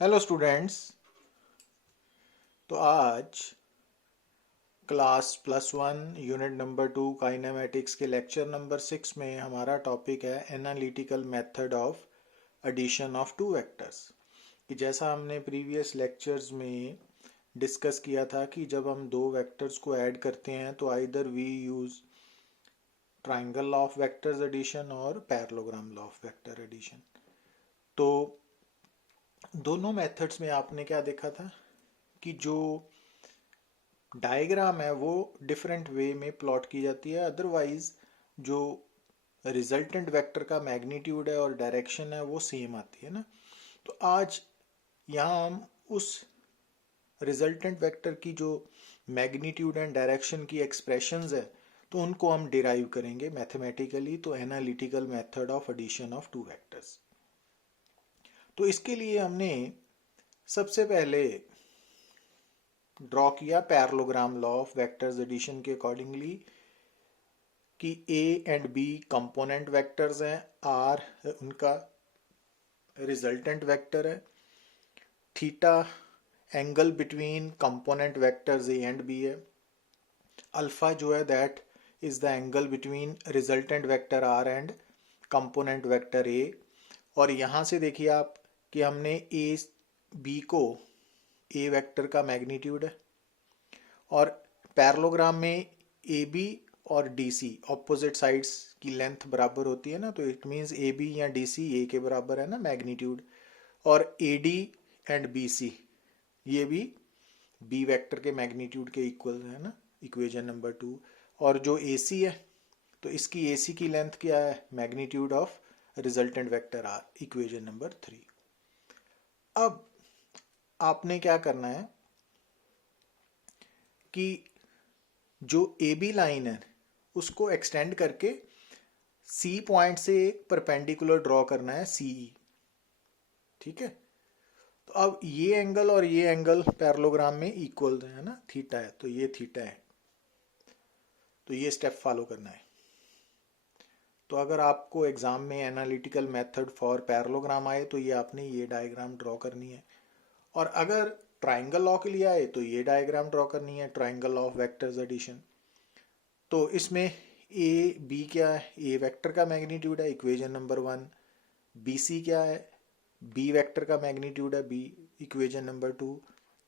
Hello students. तो आज class +1 unit number 2 kinematics के लेक्चर नंबर 6 में हमारा टॉपिक है analytical method of addition of two vectors. कि जैसा हमने प्रीवियस लेक्चर्स में डिस्कस किया था कि जब हम दो वेक्टर्स को ऐड करते हैं तो either we use triangle law of vectors addition और parallelogram law of vector addition. तो दोनों मेथड्स में आपने क्या देखा था कि जो डायग्राम है वो डिफरेंट वे में प्लॉट की जाती है, अदरवाइज जो रिजल्टेंट वेक्टर का मैग्नीट्यूड है और डायरेक्शन है वो सेम आती है ना। तो आज यहाँ हम उस रिजल्टेंट वेक्टर की जो मैग्नीट्यूड एंड डायरेक्शन की एक्सप्रेशंस है तो उनको हम डिराइव करेंगे मैथमेटिकली। तो analytical method of addition of two vectors. तो इसके लिए हमने सबसे पहले ड्रॉ किया parallelogram law of vectors addition के अकॉर्डिंगली कि A and B component vectors हैं, आर उनका रिजल्टेंट वेक्टर है, theta angle between component vectors A and B है, अल्फा जो है that is the angle between resultant vector are and component vector A. और यहाँ से देखिए आप कि हमने ए बी को ए वेक्टर का मैग्नीट्यूड है और पैरेललोग्राम में ए बी और डी सी ऑपोजिट साइड्स की लेंथ बराबर होती है ना, तो इट मीन्स ए बी या डी सी ए के बराबर है ना मैग्नीट्यूड। और A D and B C ये भी बी वेक्टर के मैग्नीट्यूड के इक्वल है ना, इक्वेशन नंबर 2। और जो ए सी है तो इसकी ए सी की लेंथ क्या है, magnitude of resultant vector R, equation number 3। अब आपने क्या करना है कि जो ए बी लाइन है उसको एक्सटेंड करके सी पॉइंट से परपेंडिकुलर ड्रॉ करना है सीई। ठीक है, तो अब ये एंगल और ये एंगल पैरेललोग्राम में इक्वल है ना, थीटा है तो ये थीटा है, तो ये स्टेप फॉलो करना है। तो अगर आपको एग्जाम में एनालिटिकल मेथड फॉर पैरेललोग्राम आए तो ये आपने ये डायग्राम ड्रॉ करनी है, और अगर ट्राइंगल लॉ के लिए आए तो ये डायग्राम ड्रॉ करनी है, triangle law of vectors addition. तो इसमें ए बी क्या है, ए वेक्टर का मैग्नीट्यूड है, इक्वेशन नंबर 1। बी सी क्या है, बी वेक्टर का मैग्नीट्यूड है, बी, इक्वेशन नंबर 2।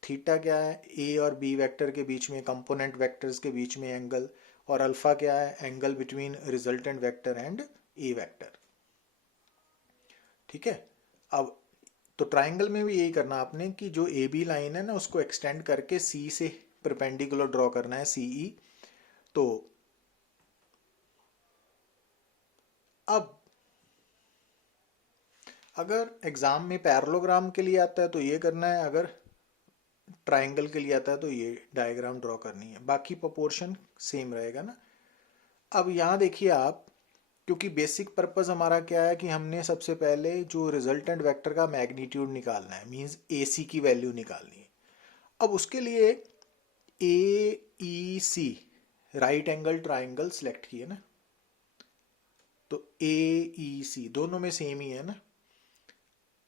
थीटा क्या है, ए और बी वेक्टर के बीच में कंपोनेंट वेक्टर्स के बीच में एंगल। और अल्फा क्या है, angle between resultant vector and A vector. ठीक है, अब तो ट्राइंगल में भी यही करना आपने कि जो ए बी लाइन है ना उसको एक्सटेंड करके सी से परपेंडिकुलर ड्रॉ करना है, सीई। तो अब अगर एग्जाम में पैरेललोग्राम के लिए आता है तो ये करना है, अगर ट्राइंगल के लिए आता है तो ये डायग्राम ड्रॉ करनी है, बाकी प्रोपोर्शन सेम रहेगा ना। अब यहाँ देखिए आप, क्योंकि बेसिक पर्पस हमारा क्या है कि हमने सबसे पहले जो रिजल्टेंट वेक्टर का मैग्नीट्यूड निकालना है, मींस ए सी की वैल्यू निकालनी है। अब उसके लिए ए ई सी राइट एंगल ट्राइंगल सेलेक्ट किए ना, तो ए ई सी दोनों में सेम ही है ना।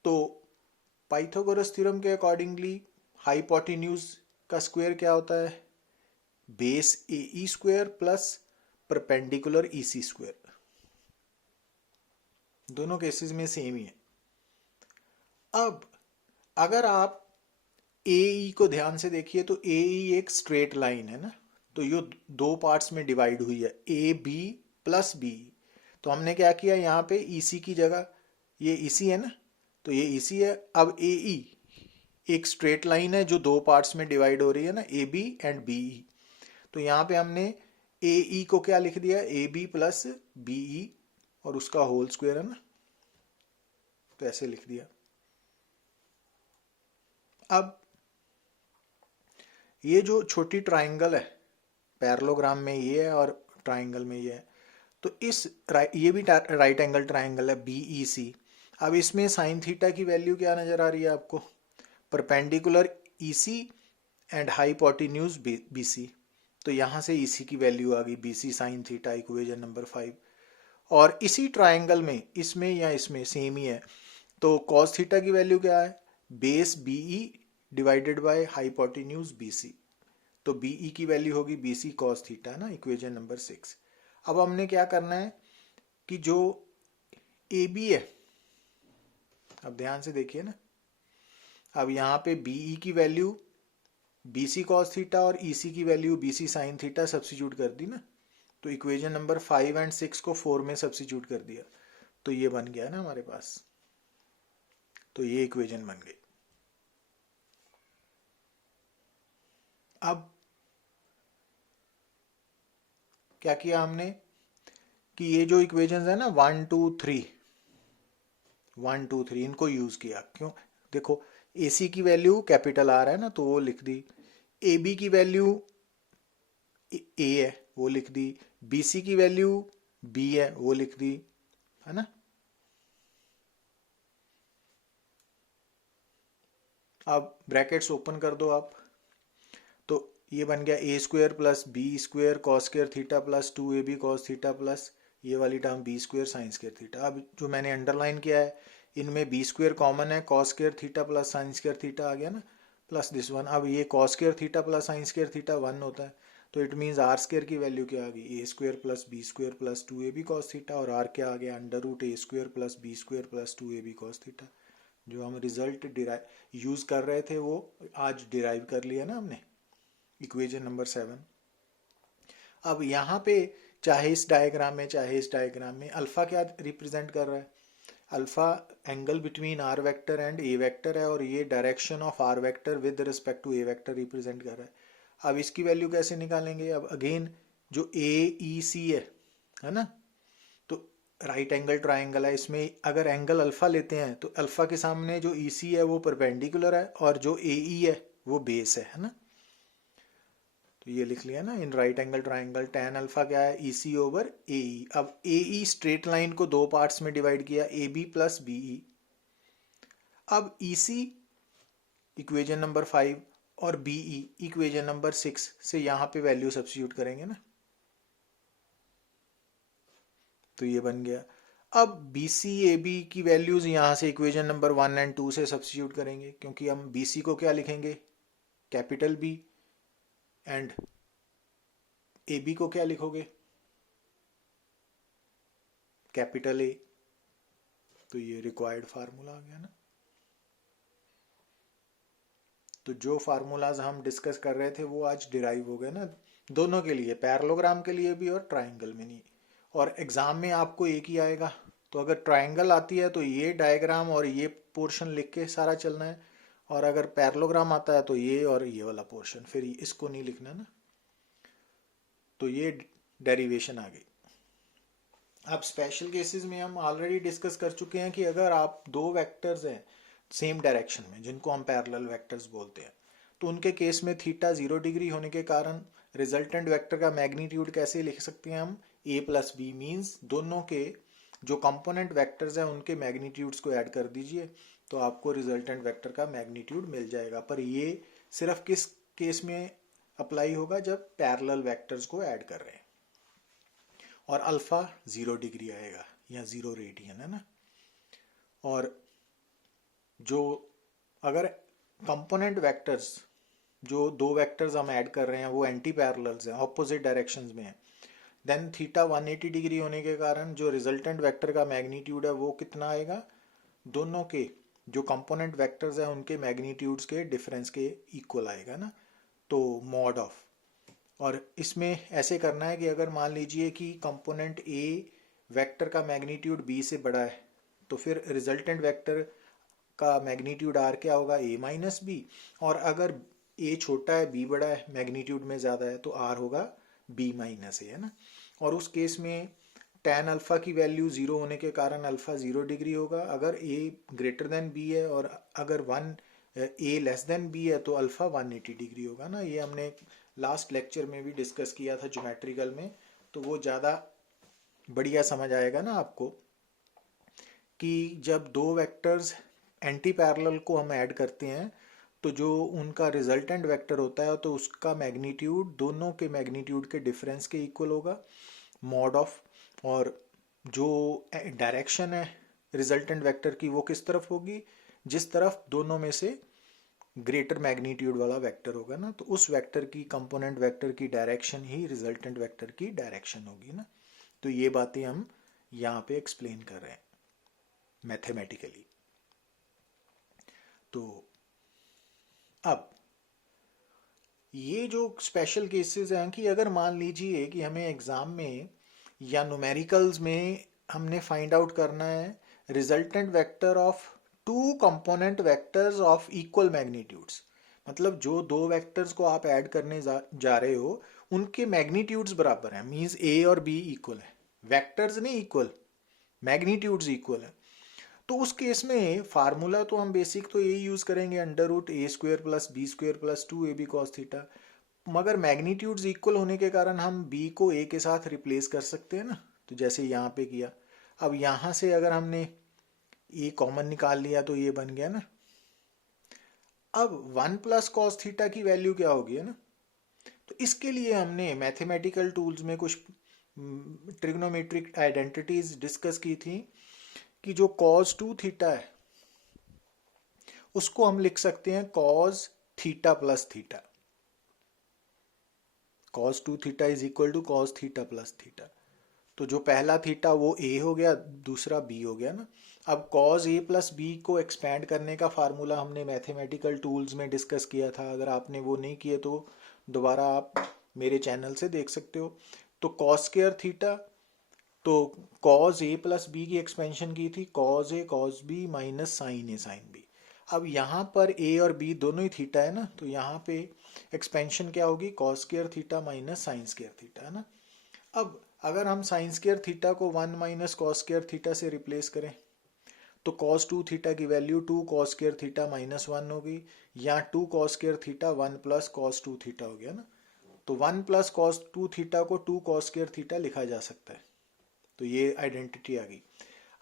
तो पाइथागोरस थ्योरम के अकॉर्डिंगली हाइपोटेन्यूज का स्क्वायर क्या होता है, बेस ए E square plus perpendicular E सी स्क्वायर। दोनों केसेस में सेम ही है। अब अगर आप ए ई को ध्यान से देखिए तो ए ई एक स्ट्रेट लाइन है ना, तो ये दो पार्ट्स में डिवाइड हुई है, ए बी प्लस बी। तो हमने क्या किया, यहाँ पे ई सी की जगह ये ई सी है ना, तो ये ई सी है। अब ए ई एक स्ट्रेट लाइन है जो दो पार्ट्स में डिवाइड हो रही है ना, A B and B E. तो यहाँ पे हमने ए ई को क्या लिख दिया, A B plus B E और उसका होल स्क्वायर है ना, तो ऐसे लिख दिया। अब ये जो छोटी ट्राइंगल है पैरेललोग्राम में ये है और ट्राइंगल में ये है, तो इस ये भी राइट एंगल ट्राइंगल है बी ई सी। अब इसमें साइन थीटा की वैल्यू क्या नजर आ रही है आपको, perpendicular E C and hypotenuse B C. तो यहाँ से ई सी की वैल्यू आ गई B C sine theta, equation number 5। और इसी ट्राइंगल में इसमें या इसमें सेम ही है, तो कॉस थीटा की वैल्यू क्या है, base BE divided by hypotenuse BC. तो बीई की वैल्यू होगी बीसी कॉस थीटा ना, इक्वेशन नंबर 6। अब हमने क्या करना है कि जो ए बी है, अब ध्यान से देखिए ना, अब यहाँ पे बीई की वैल्यू बीसी कॉस थीटा और ईसी की value BC sine theta substitute कर दी ना, तो इक्वेशन नंबर 5 एंड 6 को 4 में सब्स्टिट्यूट कर दिया, तो ये बन गया ना हमारे पास, तो ये इक्वेशन बन गई। अब क्या किया हमने कि ये जो इक्वेशंस है ना 1 2 3 1 2 3 इनको यूज किया। क्यों? देखो ए सी की वैल्यू कैपिटल आर है ना, तो वो लिख दी। ए बी की वैल्यू ए है, वो लिख दी। बी सी की वैल्यू बी है, वो लिख दी, है ना। अब ब्रैकेट्स ओपन कर दो आप, तो ये बन गया A square plus B square cos square theta plus 2ab cos theta plus ये वाली term B square sine square theta. अब जो मैंने अंडरलाइन किया है इनमें बी स्क्वेयर कॉमन है, cos square theta plus sine square theta आ गया ना, प्लस दिस वन। अब ये cos square theta plus sine square theta 1 होता है, तो इट मीन्स आर स्क्वेयर की वैल्यू क्या आ गई, A square plus B square plus 2ab cos theta, और आर क्या आ गया, under root A square plus B square plus 2ab cos theta. जो हम रिजल्ट डिराइव यूज कर रहे थे वो आज डिराइव कर लिया ना हमने, इक्वेशन नंबर 7। अब यहाँ पे चाहे इस डायग्राम में चाहे इस डायग्राम में अल्फा क्या रिप्रेजेंट कर रहा है, alpha angle between R vector and A vector है, और ये direction of R vector with respect to A vector represent कर रहा है। अब इसकी वैल्यू कैसे निकालेंगे, अब अगेन जो ए ई सी है ना, तो राइट एंगल ट्राइंगल है, इसमें अगर एंगल अल्फा लेते हैं तो अल्फा के सामने जो ई सी है वो परपेंडिकुलर है और जो ए ई है वो बेस है ना। तो ये लिख लिया ना, in right angle triangle tan alpha क्या है, ई सी ओवर ए ई। अब ए ई स्ट्रेट लाइन को दो पार्ट्स में डिवाइड किया, A B plus B E. अब ई सी इक्वेशन नंबर 5 और बी ई इक्वेशन नंबर 6 से यहां पे वैल्यू सब्स्टिट्यूट करेंगे ना, तो ये बन गया। अब बी सी ए बी की वैल्यूज यहां से इक्वेशन नंबर 1 एंड 2 से सब्स्टिट्यूट करेंगे, क्योंकि हम बी सी को क्या लिखेंगे, capital B, and A B को क्या लिखोगे, कैपिटल ए। तो ये रिक्वायर्ड फार्मूला आ गया ना। तो जो फार्मूलाज हम डिस्कस कर रहे थे वो आज डिराइव हो गए ना, दोनों के लिए, पैरेललोग्राम के लिए भी और ट्राइंगल में नहीं। और एग्जाम में आपको एक ही आएगा, तो अगर ट्राइंगल आती है तो ये डायग्राम और ये पोर्शन लिख के सारा चलना है, और अगर पैरेललोग्राम आता है तो ये और ये वाला पोर्शन, फिर इसको नहीं लिखना ना। तो ये डेरिवेशन आ गई। अब स्पेशल केसेस में हम ऑलरेडी डिस्कस कर चुके हैं कि अगर आप दो वेक्टर्स हैं सेम डायरेक्शन में जिनको हम पैरेलल वेक्टर्स बोलते हैं, तो उनके केस में थीटा 0 डिग्री होने के कारण रिजल्टेंट वेक्टर का मैग्नीट्यूड कैसे लिख सकते हैं हम, ए प्लस बी, मीन्स दोनों के जो कंपोनेंट वेक्टर्स हैं उनके मैग्नीट्यूड्स को ऐड कर दीजिए, तो आपको रिजल्टेंट वेक्टर का मैग्नीट्यूड मिल जाएगा। पर ये सिर्फ किस केस में अप्लाई होगा, जब पैरेलल वेक्टर्स को ऐड कर रहे हैं, और अल्फा 0 डिग्री आएगा या 0 रेडियन है ना। और जो अगर कंपोनेंट वेक्टर्स जो दो वेक्टर्स हम ऐड कर रहे हैं वो एंटी पैरेलल्स हैं, ऑपोजिट डायरेक्शंस में हैं, देन थीटा 180 डिग्री होने के कारण जो रिजल्टेंट वेक्टर का मैग्नीट्यूड है वो कितना आएगा, दोनों के जो कंपोनेंट वेक्टर्स हैं उनके मैग्नीट्यूड्स के डिफरेंस के इक्वल आएगा ना, तो मॉड ऑफ। और इसमें ऐसे करना है कि अगर मान लीजिए कि कंपोनेंट ए वेक्टर का मैग्नीट्यूड बी से बड़ा है, तो फिर रिजल्टेंट वेक्टर का मैग्नीट्यूड आर क्या होगा, ए माइनस बी, और अगर ए छोटा है बी बड़ा है मैग्नीट्यूड में ज़्यादा है तो आर होगा बी माइनस ए, है ना। और उस केस में tan अल्फा की वैल्यू 0 होने के कारण अल्फा 0 डिग्री होगा, अगर a ग्रेटर देन बी है, और अगर a लेस देन बी है तो अल्फा 180 डिग्री होगा ना। ये हमने लास्ट लेक्चर में भी डिस्कस किया था ज्योमेट्रिकल में, तो वो ज़्यादा बढ़िया समझ आएगा ना आपको कि जब दो वेक्टर्स एंटी पैरेलल को हम ऐड करते हैं तो जो उनका रिजल्टेंट वेक्टर होता है तो उसका मैग्नीट्यूड दोनों के मैग्नीट्यूड के डिफरेंस के इक्वल होगा, मॉड ऑफ। और जो डायरेक्शन है रिजल्टेंट वेक्टर की वो किस तरफ होगी, जिस तरफ दोनों में से ग्रेटर मैग्नीट्यूड वाला वेक्टर होगा ना, तो उस वेक्टर की कंपोनेंट वेक्टर की डायरेक्शन ही रिजल्टेंट वेक्टर की डायरेक्शन होगी ना। तो ये बातें हम यहाँ पे एक्सप्लेन कर रहे हैं मैथमेटिकली। तो अब ये जो स्पेशल केसेस हैं कि अगर मान लीजिए कि हमें एग्जाम में या न्यूमेरिकल्स में हमने फाइंड आउट करना है resultant vector of two component vectors of equal magnitudes, मतलब जो दो वेक्टर्स को आप ऐड करने जा रहे हो उनके मैग्नीट्यूड्स बराबर हैं, मींस ए और बी इक्वल है, वेक्टर्स नहीं इक्वल, मैग्नीट्यूड्स इक्वल है। तो उस केस में फार्मूला तो हम बेसिक तो यही यूज करेंगे, under root A square plus B square plus 2ab cos theta. मगर मैग्नीट्यूड्स इक्वल होने के कारण हम b को a के साथ रिप्लेस कर सकते हैं ना, तो जैसे यहाँ पे किया। अब यहाँ से अगर हमने a कॉमन निकाल लिया तो ये बन गया ना। अब 1 प्लस cos थीटा की वैल्यू क्या होगी, है ना। तो इसके लिए हमने मैथमेटिकल टूल्स में कुछ ट्रिग्नोमेट्रिक आइडेंटिटीज डिस्कस की थी कि जो cos 2 थीटा है उसको हम लिख सकते हैं cos theta plus theta, cos 2 theta is equal to cos theta plus theta. तो जो पहला थीटा वो a हो गया, दूसरा b हो गया ना। अब cos a प्लस b को एक्सपेंड करने का फार्मूला हमने मैथमेटिकल टूल्स में डिस्कस किया था, अगर आपने वो नहीं किए तो दोबारा आप मेरे चैनल से देख सकते हो। तो cos स्क्वायर थीटा, तो cos a प्लस बी की एक्सपेंशन की थी cos a cos b minus sine a sine b। अब यहाँ पर a और b दोनों ही थीटा है ना, तो यहाँ पे एक्सपेंशन क्या होगी cos square theta minus sine square theta, है ना। अब अगर हम साइन स्क्वायर थीटा को 1 माइनस cos स्क्वायर थीटा से रिप्लेस करें तो cos 2 थीटा की value 2 cos square theta minus 1 होगी, या 2 cos square theta 1 plus cos 2 theta हो गया ना। तो 1 प्लस cos 2 थीटा को 2 cos स्क्वायर थीटा लिखा जा सकता है। तो ये आइडेंटिटी आ गई।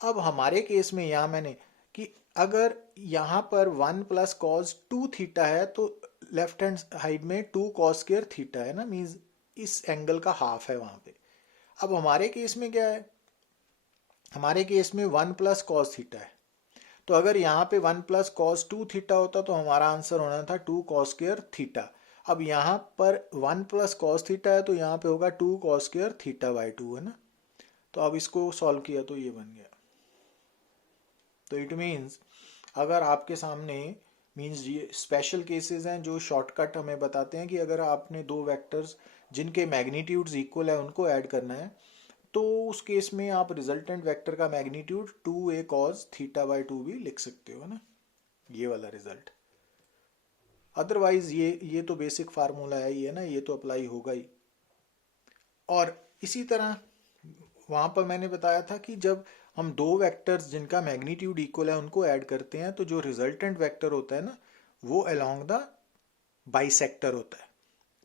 अब हमारे केस में यहाँ मैंने कि अगर यहाँ पर 1 प्लस cos 2 थीटा है तो लेफ्ट हैंड साइड में 2 cos स्क्वायर थीटा है ना, मीन्स इस एंगल का हाफ है वहाँ पे। अब हमारे केस में क्या है, हमारे केस में 1 प्लस cos थीटा है, तो अगर यहाँ पे 1 प्लस cos 2 थीटा होता तो हमारा आंसर होना था 2 cos स्क्वायर थीटा। अब यहाँ पर 1 प्लस cos थीटा है तो यहाँ पे होगा 2 cos स्क्वायर थीटा बाई 2, है ना। तो अब इसको सॉल्व किया तो ये बन गया। तो इट मीन्स अगर आपके सामने मीन्स ये स्पेशल केसेस हैं जो शॉर्टकट हमें बताते हैं कि अगर आपने दो वेक्टर्स जिनके मैग्नीट्यूड्स इक्वल है उनको ऐड करना है तो उस केस में आप रिजल्टेंट वेक्टर का magnitude 2a cos theta by 2 भी लिख सकते हो ना, ये वाला रिजल्ट। अदरवाइज ये तो बेसिक फार्मूला है ही है ना, ये तो अप्लाई होगा ही। और इसी तरह वहां पर मैंने बताया था कि जब हम दो वेक्टर्स जिनका मैग्नीट्यूड इक्वल है उनको ऐड करते हैं तो जो रिजल्टेंट वेक्टर होता है ना वो अलोंग द बाइसेक्टर होता है।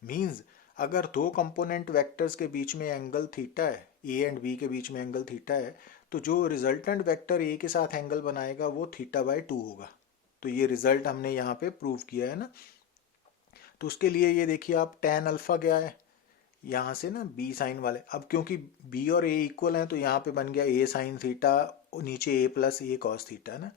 मींस अगर दो कंपोनेंट वेक्टर्स के बीच में एंगल थीटा है, ए एंड बी के बीच में एंगल थीटा है, तो जो रिजल्टेंट वेक्टर ए के साथ एंगल बनाएगा वो थीटा बाई 2 होगा। तो ये रिजल्ट हमने यहाँ पे प्रूव किया है ना। तो उसके लिए ये देखिए आप tan अल्फा क्या है, यहाँ से ना b साइन वाले, अब क्योंकि b और a इक्वल हैं तो यहाँ पे बन गया a साइन थीटा, नीचे a plus a cos theta ना।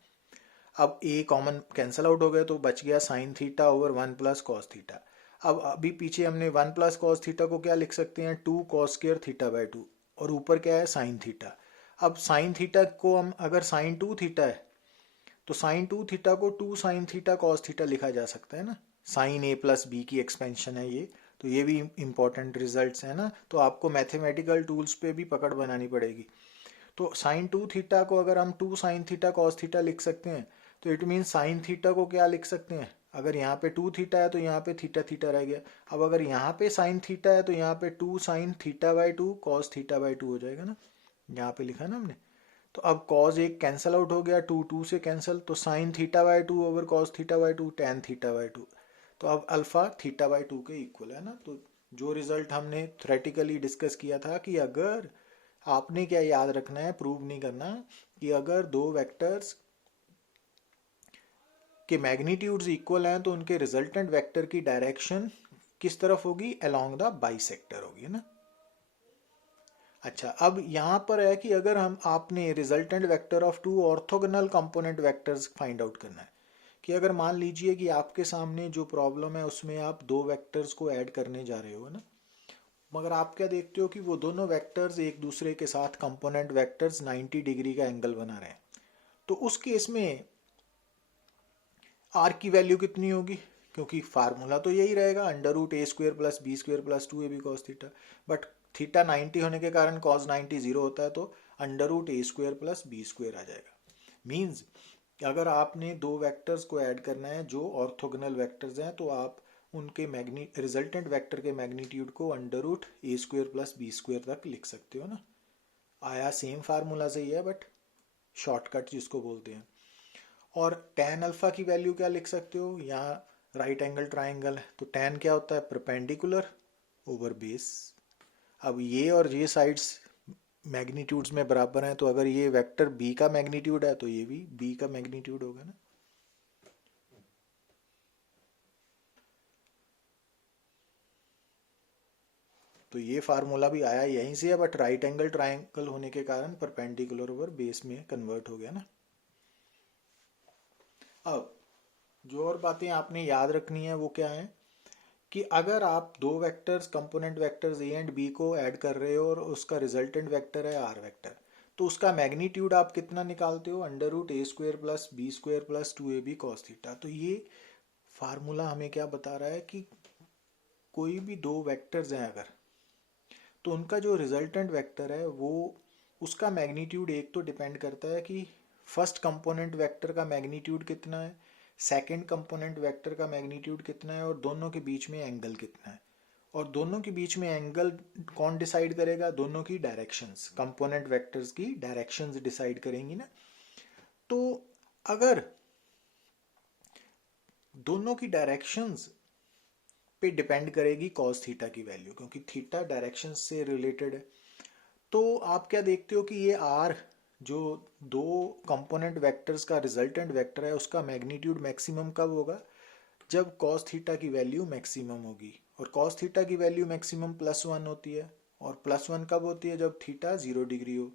अब a कॉमन कैंसिल आउट हो गया तो बच गया sine theta over 1 plus cos theta. अब अभी पीछे हमने 1 प्लस कॉस थीटा को क्या लिख सकते हैं 2 कॉस स्क्वायर थीटा बाई 2, और ऊपर क्या है साइन थीटा। अब साइन थीटा को हम अगर साइन 2 थीटा है तो साइन 2 थीटा को 2 साइन थीटा कॉस थीटा लिखा जा सकता है ना, साइन a प्लस बी की एक्सपेंशन है ये। तो ये भी इंपॉर्टेंट रिजल्ट्स है ना, तो आपको मैथमेटिकल टूल्स पे भी पकड़ बनानी पड़ेगी। तो साइन 2 थीटा को अगर हम 2 साइन थीटा कॉस थीटा लिख सकते हैं तो इट मीन साइन थीटा को क्या लिख सकते हैं, अगर यहाँ पे 2 थीटा है तो यहाँ पे थीटा थीटा रह गया। अब अगर यहाँ पे साइन थीटा है तो यहाँ पे 2 sine theta by 2 cos theta by 2 हो जाएगा ना, यहाँ पे लिखा ना हमने। तो अब कॉस एक कैंसिल आउट हो गया, 2 से कैंसिल, तो sine theta by 2 over cos theta by 2 tan theta by 2। तो अब अल्फा थीटा बाई 2 के इक्वल है ना। तो जो रिजल्ट हमने थ्योरेटिकली डिस्कस किया था कि अगर आपने क्या याद रखना है, प्रूव नहीं करना, कि अगर दो वेक्टर्स के मैग्नीट्यूड्स इक्वल हैं तो उनके रिजल्टेंट वेक्टर की डायरेक्शन किस तरफ होगी, अलोंग द बाइसेक्टर होगी ना। अच्छा, अब यहाँ पर है कि अगर हम आपने resultant vector of two orthogonal component vectors find out करना है, कि अगर मान लीजिए कि आपके सामने जो प्रॉब्लम है उसमें आप दो वेक्टर्स को ऐड करने जा रहे हो ना, मगर आप क्या देखते हो कि वो दोनों वेक्टर्स एक दूसरे के साथ कंपोनेंट वेक्टर्स 90 डिग्री का एंगल बना रहे हैं, तो उस केस में आर की वैल्यू कितनी होगी? क्योंकि फार्मूला तो यही रहेगा, under root A square plus B square plus 2ab cos theta, but theta 90 होने के कारण कॉस 90 जीरो होता है, तो under root A square plus B square आ जाएगा। मीन्स अगर आपने दो वेक्टर्स को ऐड करना है जो ऑर्थोगोनल वेक्टर्स हैं, तो आप उनके रिजल्टेंट वेक्टर के मैग्नीट्यूड को under root A square plus B square तक लिख सकते हो ना। आया सेम फार्मूला से ही है, बट शॉर्टकट जिसको बोलते हैं। और tan अल्फा की वैल्यू क्या लिख सकते हो? यहाँ राइट एंगल ट्राइंगल है, तो tan क्या होता है? Perpendicular over base. अब ये और ये साइड्स मैग्नीट्यूड्स में बराबर हैं, तो अगर ये वेक्टर b का मैग्नीट्यूड है तो ये भी b का मैग्नीट्यूड होगा ना। तो ये फार्मूला भी आया यहीं से है, बट राइट एंगल ट्राइंगल होने के कारण परपेंडिकुलर ओवर बेस में कन्वर्ट हो गया ना। अब जो और बातें आपने याद रखनी है वो क्या है कि अगर आप दो vectors component vectors A and B को ऐड कर रहे हो और उसका रिजल्टेंट वेक्टर है आर वेक्टर, तो उसका मैग्नीट्यूड आप कितना निकालते हो? Under root A square plus B square plus 2ab cos theta. तो ये फार्मूला हमें क्या बता रहा है कि कोई भी दो वेक्टर्स हैं अगर, तो उनका जो रिजल्टेंट वेक्टर है वो उसका मैग्नीट्यूड एक तो डिपेंड करता है कि फर्स्ट कंपोनेंट वेक्टर का मैग्नीट्यूड कितना है, सेकंड कंपोनेंट वेक्टर का मैग्नीट्यूड कितना है, और दोनों के बीच में एंगल कितना है। और दोनों के बीच में एंगल कौन डिसाइड करेगा? दोनों की डायरेक्शंस, कंपोनेंट वेक्टर्स की डायरेक्शंस डिसाइड करेंगी ना। तो अगर दोनों की डायरेक्शंस पे डिपेंड करेगी कॉस थीटा की वैल्यू, क्योंकि थीटा डायरेक्शन से रिलेटेड है, तो आप क्या देखते हो कि ये आर जो दो कंपोनेंट वेक्टर्स का रिजल्टेंट वेक्टर है उसका मैग्नीट्यूड मैक्सिमम कब होगा? जब कॉस थीटा की वैल्यू मैक्सिमम होगी। और कॉस थीटा की वैल्यू मैक्सिमम +1 होती है, और +1 कब होती है? जब थीटा 0 डिग्री हो।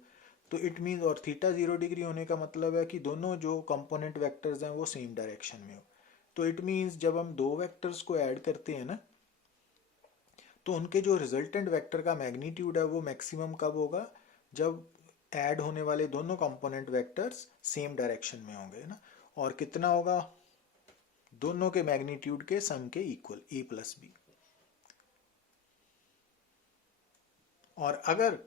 तो इट मीन्स, और थीटा 0 डिग्री होने का मतलब है कि दोनों जो कंपोनेंट वेक्टर्स हैं वो सेम डायरेक्शन में हो। तो इट मीन्स जब हम दो वेक्टर्स को ऐड करते हैं ना, तो उनके जो रिजल्टेंट वेक्टर का मैग्नीट्यूड है वो मैक्सिमम कब होगा? जब ऐड होने वाले दोनों कंपोनेंट वेक्टर्स सेम डायरेक्शन में होंगे ना। और कितना होगा? दोनों के मैग्नीट्यूड के सम के इक्वल, a प्लस बी। और अगर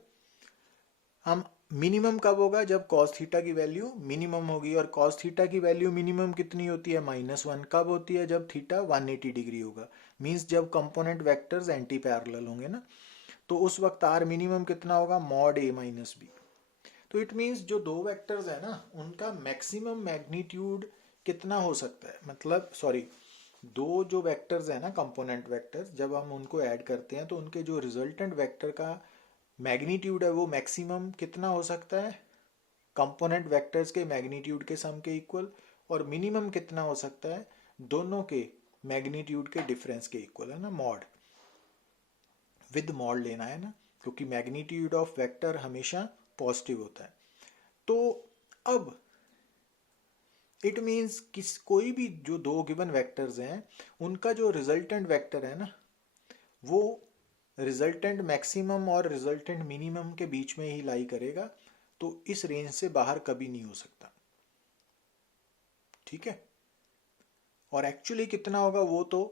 हम मिनिमम कब होगा? जब कॉस थीटा की वैल्यू मिनिमम होगी, और कॉस थीटा की वैल्यू मिनिमम कितनी होती है? -1। कब होती है? जब थीटा 180 डिग्री होगा। मीन्स जब कंपोनेंट वेक्टर्स एंटी पैरेलल होंगे ना, तो उस वक्त आर मिनिमम कितना होगा? Mod a minus B. तो इट मीन्स जो दो वेक्टर्स है ना उनका मैक्सिमम मैग्नीट्यूड कितना हो सकता है? मतलब सॉरी, दो जो वेक्टर्स है ना कंपोनेंट वेक्टर्स, जब हम उनको ऐड करते हैं तो उनके जो रिजल्टेंट वेक्टर का मैग्नीट्यूड है वो मैक्सिमम कितना हो सकता है? कंपोनेंट वेक्टर्स के मैग्नीट्यूड के सम के इक्वल। और मिनिमम कितना हो सकता है? दोनों के मैग्नीट्यूड के डिफरेंस के इक्वल, है ना। मॉड, विद मॉड लेना है ना, क्योंकि मैग्नीट्यूड ऑफ वेक्टर हमेशा पॉजिटिव होता है। तो अब इट मीन्स किस कोई भी जो दो गिवन वेक्टर्स हैं उनका जो रिजल्टेंट वेक्टर है ना वो रिजल्टेंट मैक्सिमम और रिजल्टेंट मिनिमम के बीच में ही लाई करेगा, तो इस रेंज से बाहर कभी नहीं हो सकता। ठीक है। और एक्चुअली कितना होगा वो तो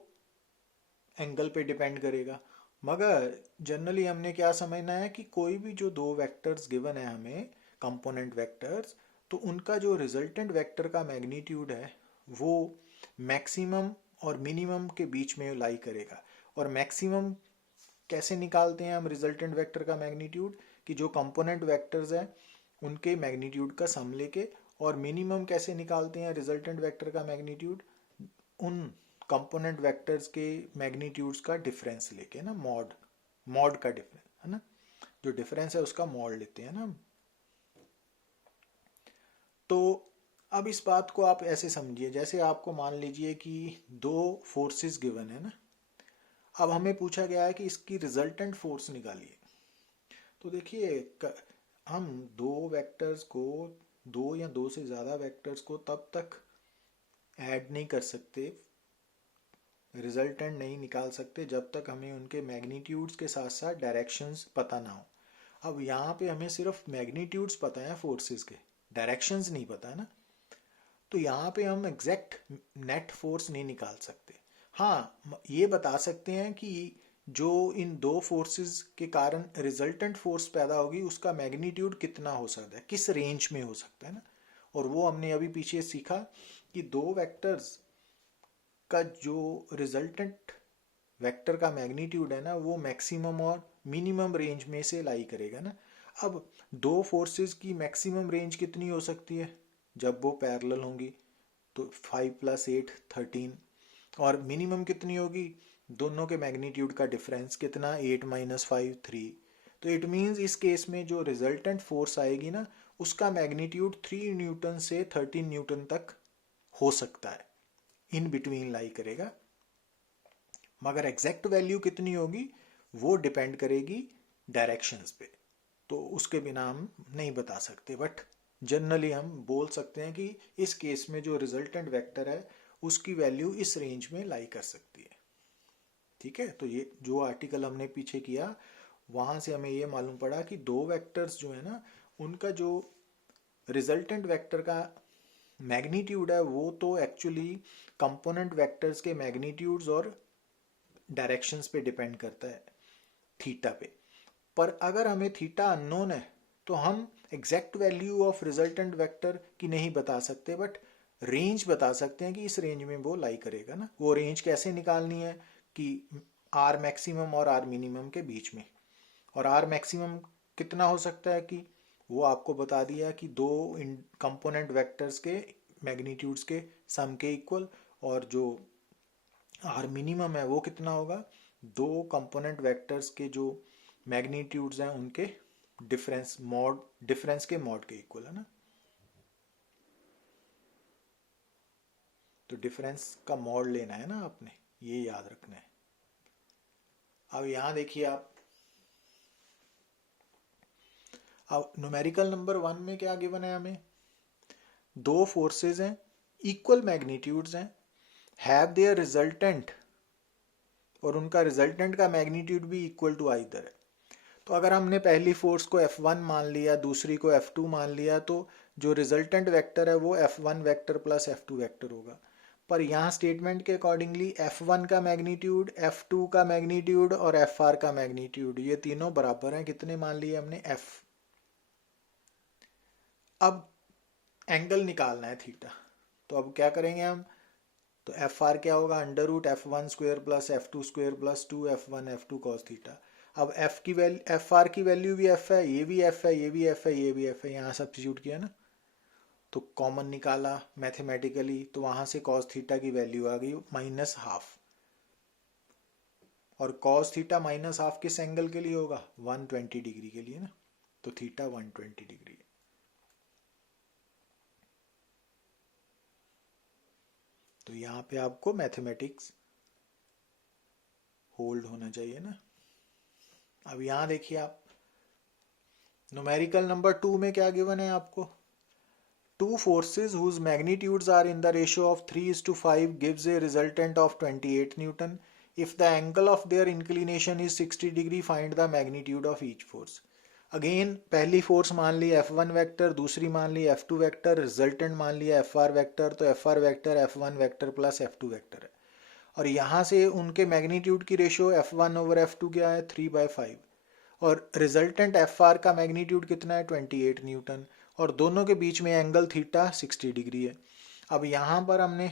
एंगल पे डिपेंड करेगा, मगर जनरली हमने क्या समझना है कि कोई भी जो दो वेक्टर्स गिवन है हमें, कंपोनेंट वेक्टर्स, तो उनका जो रिजल्टेंट वेक्टर का मैग्नीट्यूड है वो मैक्सिमम और मिनिमम के बीच में लाई करेगा। और मैक्सिमम कैसे निकालते हैं हम रिजल्टेंट वेक्टर का मैग्नीट्यूड? कि जो कंपोनेंट वेक्टर्स हैं उनके मैग्नीट्यूड का सम लेके। और मिनिमम कैसे निकालते हैं रिजल्टेंट वेक्टर का मैग्नीट्यूड? उन कंपोनेंट वेक्टर्स के मैग्नीट्यूड्स का डिफरेंस लेके ना, मॉड, मॉड का डिफरेंस है ना, जो डिफरेंस है उसका मॉड लेते हैं ना। तो अब इस बात को आप ऐसे समझिए, जैसे आपको मान लीजिए कि दो फोर्सेस गिवन है ना, अब हमें पूछा गया है कि इसकी रिजल्टेंट फोर्स निकालिए। तो देखिए हम दो वेक्टर्स को, दो या दो से ज़्यादा वेक्टर्स को तब तक ऐड नहीं कर सकते, रिजल्टेंट नहीं निकाल सकते, जब तक हमें उनके मैग्नीट्यूड्स के साथ साथ डायरेक्शंस पता ना हो। अब यहाँ पे हमें सिर्फ मैग्नीट्यूड्स पता है फोर्सेस के, डायरेक्शंस नहीं पता है ना, तो यहाँ पे हम एग्जैक्ट नेट फोर्स नहीं निकाल सकते। हाँ, ये बता सकते हैं कि जो इन दो फोर्सेस के कारण रिजल्टेंट फोर्स पैदा होगी उसका मैग्नीट्यूड कितना हो सकता है, किस रेंज में हो सकता है ना। और वो हमने अभी पीछे सीखा कि दो वेक्टर्स का जो रिजल्टेंट वेक्टर का मैग्नीट्यूड है ना, वो मैक्सिमम और मिनिमम रेंज में से लाई करेगा ना। अब दो फोर्सेस की मैक्सिमम रेंज कितनी हो सकती है जब वो पैरेलल होंगी, तो 5 + 8 13। और मिनिमम कितनी होगी, दोनों के मैग्नीट्यूड का डिफरेंस कितना, 8 - 5 3। तो इट मीन्स इस केस में जो रिजल्टेंट फोर्स आएगी ना, उसका मैग्नीट्यूड 3 न्यूटन से 13 न्यूटन तक हो सकता है, इन बिटवीन लाई करेगा। मगर एग्जैक्ट वैल्यू कितनी होगी वो डिपेंड करेगी डायरेक्शंस पे, तो उसके बिना हम नहीं बता सकते। बट जनरली हम बोल सकते हैं कि इस केस में जो रिजल्टेंट वेक्टर है उसकी वैल्यू इस रेंज में लाई कर सकती है। ठीक है, तो ये जो आर्टिकल हमने पीछे किया वहां से हमें ये मालूम पड़ा कि दो वेक्टर्स जो है ना, उनका जो रिजल्टेंट वेक्टर का मैग्नीट्यूड है वो तो एक्चुअली कंपोनेंट वेक्टर्स के मैग्नीट्यूड्स और डायरेक्शंस पे डिपेंड करता है, थीटा पे। पर अगर हमें थीटा अननोन है तो हम exact value of resultant vector की नहीं बता सकते, बट रेंज बता सकते हैं कि इस रेंज में वो लाई करेगा ना। वो रेंज कैसे निकालनी है कि आर मैक्सिमम और आर मिनिमम के बीच में। और आर मैक्सिमम कितना हो सकता है कि वो आपको बता दिया कि दो कंपोनेंट वेक्टर्स के मैग्नीट्यूड्स के सम के इक्वल, और जो आर मिनिमम है वो कितना होगा, दो कंपोनेंट वेक्टर्स के जो मैग्नीट्यूड्स हैं उनके डिफरेंस के मॉड के इक्वल है ना। तो डिफरेंस का मॉड लेना है ना आपने, ये याद रखना है। अब यहां देखिए आप, अब न्यूमेरिकल नंबर 1 में क्या गिवन है हमें, दो फोर्सेस हैं, इक्वल मैग्नीट्यूड्स हैं, हैव देयर रिजल्टेंट, और उनका रिजल्टेंट का मैग्नीट्यूड भी इक्वल टू आइदर है। तो अगर हमने पहली फोर्स को F1 मान लिया, दूसरी को F2 मान लिया, तो जो रिजल्टेंट वेक्टर है वो F1 vector plus F2 vector होगा। पर यहाँ स्टेटमेंट के अकॉर्डिंगली F1 का मैग्नीट्यूड, F2 का मैग्नीट्यूड और FR का मैग्नीट्यूड ये तीनों बराबर हैं, कितने मान लिए हमने, F। अब एंगल निकालना है थीटा, तो अब क्या करेंगे हम, तो FR क्या होगा, √F1² plus F2² plus 2F1 F2 cos theta. अब F की वैल्यू, FR की वैल्यू भी F है, ये भी F है, ये भी F है, ये भी F है, यहाँ सब्स्टिट्यूट किया ना, तो कॉमन निकाला मैथमेटिकली, तो वहां से कॉस थीटा की वैल्यू आ गई -½ और कॉस थीटा -½ किस एंगल के लिए होगा, 120 डिग्री के लिए ना, तो थीटा 120 डिग्री है। तो यहाँ पे आपको मैथमेटिक्स होल्ड होना चाहिए ना। अब यहाँ देखिए आप, न्यूमेरिकल नंबर 2 में क्या गिवन है आपको, two forces whose magnitudes are in the ratio of 3:5 gives a resultant of 28 Newton. If the angle of their inclination is 60 degree, find the magnitude of each force. Again पहली force मान ली F1 vector, दूसरी मान ली F2 vector, resultant मान लिया FR vector, तो FR vector F1 vector plus F2 vector है। और यहाँ से उनके मैग्नीट्यूड की रेशियो F1/F2 क्या है, 3/5, और रिजल्टेंट FR का मैग्नीट्यूड कितना है, 28 न्यूटन, और दोनों के बीच में एंगल थीटा 60 डिग्री है। अब यहाँ पर हमने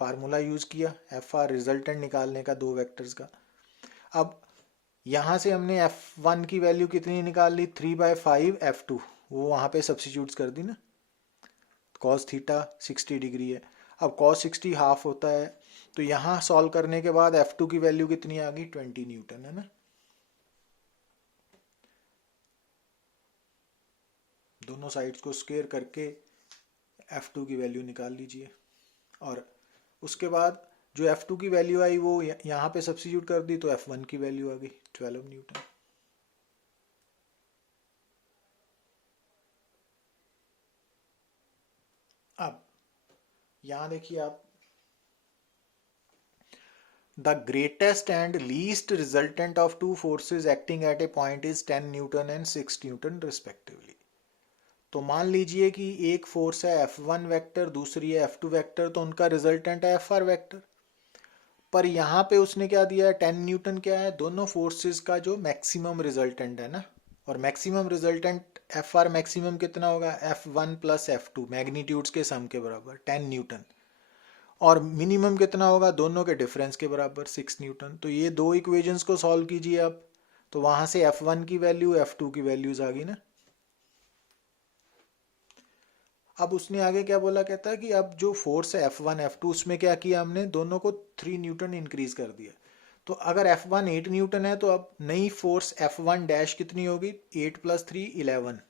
फार्मूला यूज़ किया FR रिजल्टेंट निकालने का दो वेक्टर्स का। अब यहाँ से हमने F1 की वैल्यू कितनी निकाल ली, 3/5 F2, वो वहाँ पे सब्स्टिट्यूट कर दी ना, कॉस थीटा 60 डिग्री है। अब कॉस 60 हाफ होता है, तो यहाँ सॉल्व करने के बाद F2 की वैल्यू कितनी आ गई, 20 न्यूटन है ना। दोनों साइड्स को स्क्वायर करके F2 की वैल्यू निकाल लीजिए, और उसके बाद जो F2 की वैल्यू आई वो यहाँ पे सब्स्टिट्यूट कर दी, तो F1 की वैल्यू आ गई 12 न्यूटन। यहां देखिए आप, the greatest and least resultant of two forces acting at A point is 10 Newton and 6 Newton respectively. तो मान लीजिए कि एक फोर्स है F1 वेक्टर, दूसरी है F2 वेक्टर, तो उनका रिजल्टेंट है FR वेक्टर। पर यहाँ पे उसने क्या दिया है, 10 न्यूटन क्या है, दोनों फोर्सेस का जो मैक्सिमम रिजल्टेंट है ना। और मैक्सिमम रिजल्टेंट FR मैक्सिमम कितना होगा, F1 प्लस F2 मैग्नीट्यूड्स के सम के बराबर 10 न्यूटन। और मिनिमम कितना होगा, दोनों के डिफरेंस के बराबर 6 न्यूटन। तो ये दो इक्वेशंस को सॉल्व कीजिए आप, तो वहां से F1 की वैल्यू F2 की वैल्यूज आ गई ना। अब उसने आगे क्या बोला, कहता है कि अब जो फोर्स है F1 F2, उसमें क्या किया हमने, दोनों को 3 न्यूटन इंक्रीज कर दिया। तो अगर F1 8 न्यूटन है तो अब नई फोर्स F1 डैश कितनी होगी, 8 प्लस 3 11।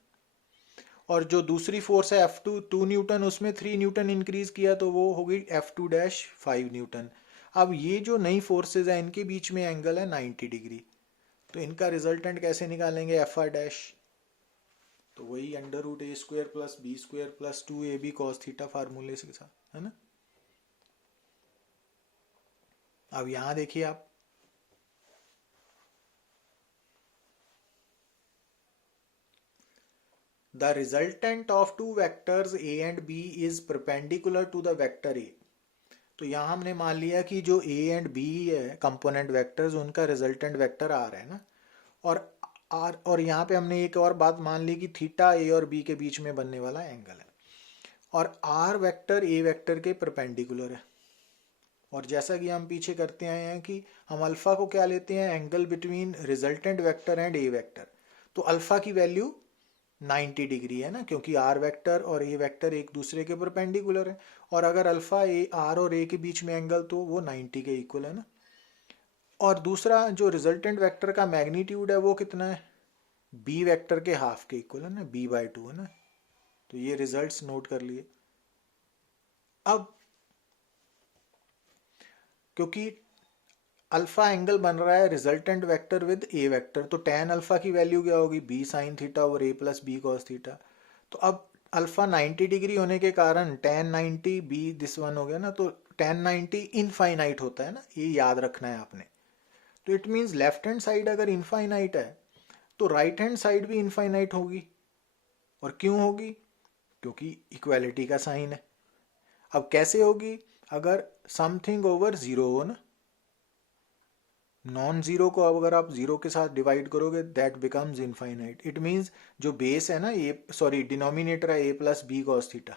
और जो दूसरी फोर्स है F2 2 न्यूटन, उसमें 3 न्यूटन इंक्रीज किया तो वो होगी F2 डैश 5 न्यूटन। अब ये जो नई फोर्सेज है इनके बीच में एंगल है 90 डिग्री। तो इनका रिजल्टेंट कैसे निकालेंगे, FR डैश, तो वही under root A square plus B square plus 2AB cos theta फार्मूले के साथ, है ना। अब यहां देखिए आप, the resultant of two vectors A and B is perpendicular to the vector A। तो यहां हमने मान लिया कि जो A एंड B है कंपोनेंट वेक्टर्स, उनका रिजल्टेंट वेक्टर R है ना। और और यहाँ पे हमने एक और बात मान ली कि थीटा A और B के बीच में बनने वाला एंगल है। और R वेक्टर A वेक्टर के परपेंडिकुलर है। और जैसा कि हम पीछे करते आए हैं कि हम अल्फा को क्या लेते हैं, angle between resultant vector and A vector. तो अल्फा की वैल्यू 90 डिग्री है ना, क्योंकि आर वेक्टर और ए वेक्टर एक दूसरे के परपेंडिकुलर है। और अगर अल्फा ए आर और ए के बीच में एंगल, तो वो 90 के इक्वल है ना। और दूसरा जो रिजल्टेंट वेक्टर का मैग्नीट्यूड है वो कितना है, बी वेक्टर के हाफ के इक्वल है ना, b/2 है ना। तो ये रिजल्ट्स नोट कर लिए। अब क्योंकि अल्फा एंगल बन रहा है resultant vector with A vector, तो टेन अल्फा की वैल्यू क्या होगी, बी साइन थीटा ओवर ए प्लस बी कॉस थीटा। तो अब अल्फा 90 डिग्री होने के कारण टेन 90 बी दिस वन हो गया ना। तो टेन 90 इनफाइनाइट होता है ना, ये याद रखना है आपने। तो it means left hand side अगर इनफाइनाइट है तो राइट हैंड साइड भी इनफाइनाइट होगी। और क्यों होगी, क्योंकि इक्वालिटी का साइन है। अब कैसे होगी, अगर समथिंग ओवर जीरो हो ना, नॉन जीरो को अब अगर आप जीरो के साथ डिवाइड करोगे that becomes infinite. It means जो बेस है ना, ए सॉरी डिनोमिनेटर है ए प्लस बी कॉस थीटा,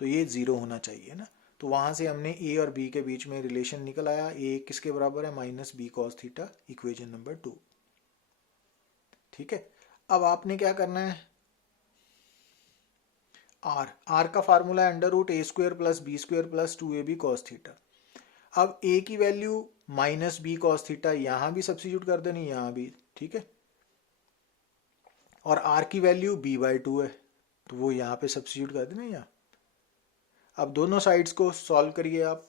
तो ये जीरो होना चाहिए ना। तो वहां से हमने ए और बी के बीच में रिलेशन निकल आया, ए किसके बराबर है, minus B cos theta, equation number 2। ठीक है। अब आपने क्या करना है, आर का फार्मूला है under root A square plus B square plus 2AB cos theta. अब ए की value minus B cos theta यहां भी सब्सिट्यूट कर देनी, यहां भी, ठीक है। और आर की वैल्यू b/2 है, तो वो यहां पे सब्सिट्यूट कर देना यहाँ। अब दोनों साइड्स को सॉल्व करिए आप,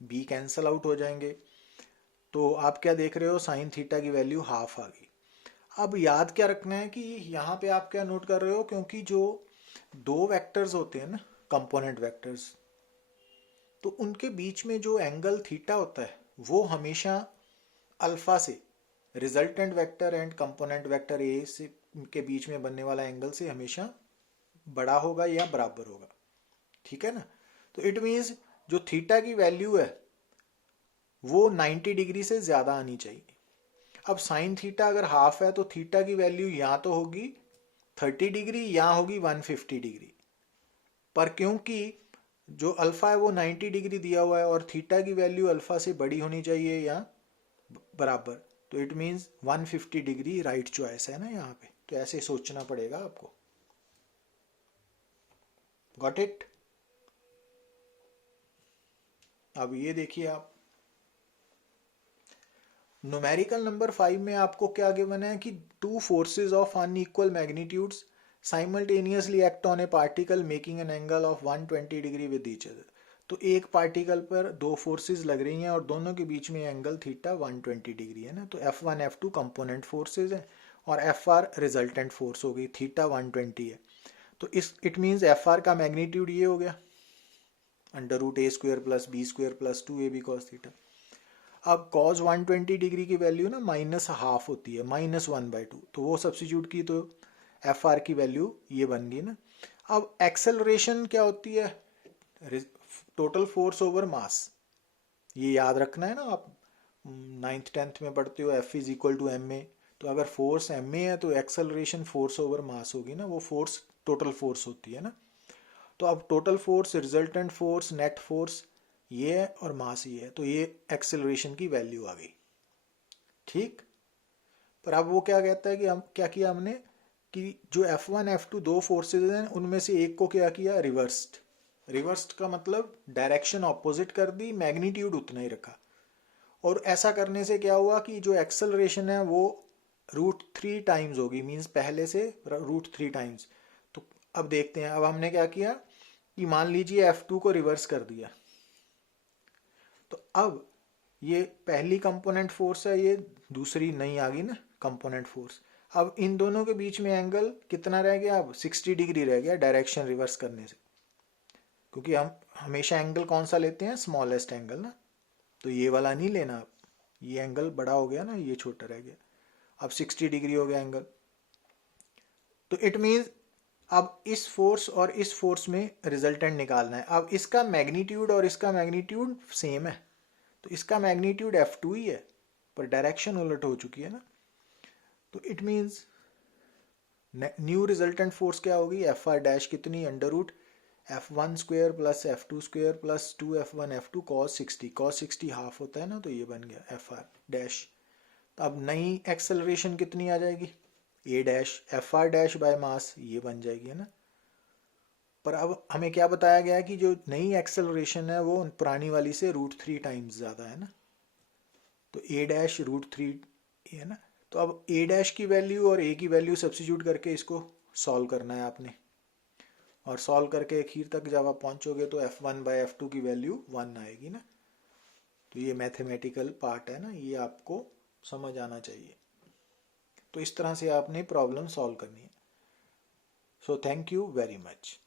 b कैंसल आउट हो जाएंगे। तो आप क्या देख रहे हो, साइन थीटा की वैल्यू हाफ आ गई। अब याद क्या रखना है कि यहाँ पे आप क्या नोट कर रहे हो, क्योंकि जो दो वेक्टर्स होते हैं ना कंपोनेंट वेक्टर्स, तो उनके बीच में जो एंगल थीटा होता है वो हमेशा अल्फा से, resultant vector and component vector ए से के बीच में बनने वाला एंगल से हमेशा बड़ा होगा या बराबर होगा। ठीक है ना। तो इट मीन्स जो थीटा की वैल्यू है वो 90 डिग्री से ज्यादा आनी चाहिए। अब साइन थीटा अगर हाफ है तो थीटा की वैल्यू या तो होगी 30 डिग्री या होगी 150 डिग्री। पर क्योंकि जो अल्फा है वो 90 डिग्री दिया हुआ है और थीटा की वैल्यू अल्फा से बड़ी होनी चाहिए या बराबर, तो it means 150 degree right choice है ना यहाँ पे। तो ऐसे सोचना पड़ेगा आपको। Got it. अब ये देखिए आप, न्यूमेरिकल नंबर 5 में आपको क्या गिवन है कि two forces of unequal magnitudes simultaneously act on A particle making an angle of 120 degree with each other. तो एक पार्टिकल पर दो फोर्सेस लग रही हैं और दोनों के बीच में एंगल थीटा 120 डिग्री है ना। तो F1 F2 कंपोनेंट फोर्सेस हैं और FR रिजल्टेंट फोर्स हो गई, थीटा 120 है। तो इस इट मीन्स FR का मैग्नीट्यूड ये हो गया under root A square plus B square plus 2ab cos theta. अब cos 120 डिग्री की वैल्यू ना -½ होती है, -1/2, तो वो सब्स्टिट्यूट की तो एफ आर की वैल्यू ये बन गई ना। अब एक्सेलरेशन क्या होती है? टोटल फोर्स ओवर मास, ये याद रखना है ना, आप 9th 10th में पढ़ते हो F is equal to M A. तो अगर फोर्स एम ए है तो एक्सेलरेशन फोर्स ओवर मास होगी ना, वो फोर्स टोटल फोर्स होती है ना। तो अब total force, resultant force, net force ये है और मास ये है, तो ये एक्सेलरेशन की वैल्यू आ गई। ठीक, पर अब वो क्या कहता है कि हम क्या किया हमने कि जो F1 F2 दो फोर्सेज हैं उनमें से एक को क्या किया? रिवर्स्ड। रिवर्स्ड का मतलब डायरेक्शन ऑपोजिट कर दी, मैग्नीट्यूड उतना ही रखा। और ऐसा करने से क्या हुआ कि जो एक्सेलरेशन है वो √3 टाइम्स होगी, मींस पहले से √3 टाइम्स। तो अब देखते हैं, अब हमने क्या किया कि मान लीजिए F2 को रिवर्स कर दिया, तो अब ये पहली कंपोनेंट फोर्स है, ये दूसरी नहीं आ गई ना कंपोनेंट फोर्स। अब इन दोनों के बीच में एंगल कितना रह गया? अब 60 डिग्री रह गया डायरेक्शन रिवर्स करने से, क्योंकि हम हमेशा एंगल कौन सा लेते हैं? स्मॉलेस्ट एंगल ना, तो ये वाला नहीं लेना। ये एंगल बड़ा हो गया ना, ये छोटा रह गया। अब 60 डिग्री हो गया एंगल। तो इट मीन्स अब इस फोर्स और इस फोर्स में रिजल्टेंट निकालना है। अब इसका मैग्नीट्यूड और इसका मैग्नीट्यूड सेम है, तो इसका मैग्नीट्यूड F2 ही है, पर डायरेक्शन उलट हो चुकी है ना। तो it means new resultant force क्या होगी? एफ आर डैश कितनी? Under root F1 square plus F2 square plus 2F1 F2 cos 60। cos 60 half होता है ना, तो ये बन गया एफ आर डैश। तो अब नई एक्सेलरेशन कितनी आ जाएगी? A dash F R dash by mass, ये बन जाएगी, है ना। पर अब हमें क्या बताया गया है कि जो नई एक्सेलरेशन है वो पुरानी वाली से √3 टाइम्स ज़्यादा है ना, तो ए डैश √3 है ना। तो अब ए डैश की वैल्यू और ए की वैल्यू सब्स्टिट्यूट करके इसको सॉल्व करना है आपने, और सॉल्व करके आखिर तक जब आप पहुंचोगे तो F1/F2 की वैल्यू 1 आएगी ना। तो ये मैथमेटिकल पार्ट है ना, ये आपको समझ आना चाहिए। तो इस तरह से आपने प्रॉब्लम सॉल्व करनी है। So thank you very much.